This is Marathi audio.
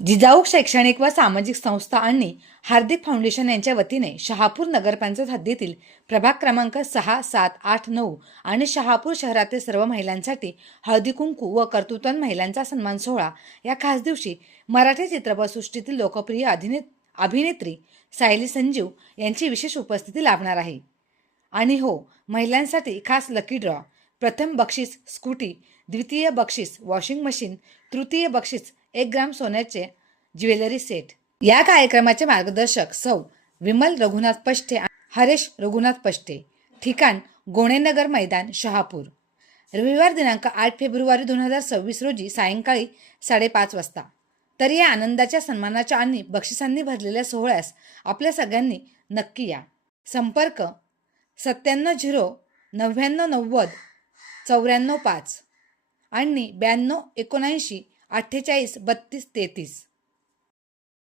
जिजाऊ शैक्षणिक व सामाजिक संस्था आणि हार्दिक फाउंडेशन यांच्या वतीने शहापूर नगरपंचायत हद्दीतील प्रभाग क्रमांक सहा सात आठ नऊ आणि शहापूर शहरातील सर्व महिलांसाठी हळदी कुंकू व कर्तृत्वान महिलांचा सन्मान सोहळा या खास दिवशी मराठी चित्रपटसृष्टीतील लोकप्रिय अभिने अभिनेत्री सायली संजीव यांची विशेष उपस्थिती लाभणार आहे. आणि हो महिलांसाठी खास लकी ड्रॉ प्रथम बक्षीस स्कूटी द्वितीय बक्षीस वॉशिंग मशीन तृतीय बक्षीस एक ग्राम सोन्याचे ज्वेलरी सेट. या कार्यक्रमाचे मार्गदर्शक सौ विमल रघुनाथ पष्टे हरेश रघुनाथ पष्टे. ठिकाण गोणेनगर मैदान शहापूर. रविवार दिनांक आठ फेब्रुवारी दोन हजार सव्वीस रोजी सायंकाळी साडेपाच वाजता. तर या आनंदाच्या सन्मानाच्या आणि बक्षिसांनी भरलेल्या सोहळ्यास आपल्या सगळ्यांनी नक्की या. संपर्क सत्त्याण्णव झिरो नव्याण्णव नव्वद चौऱ्याण्णव पाच आणि ब्याण्णव एकोणऐंशी अठ्ठेचाळीस बत्तीस तेहतीस.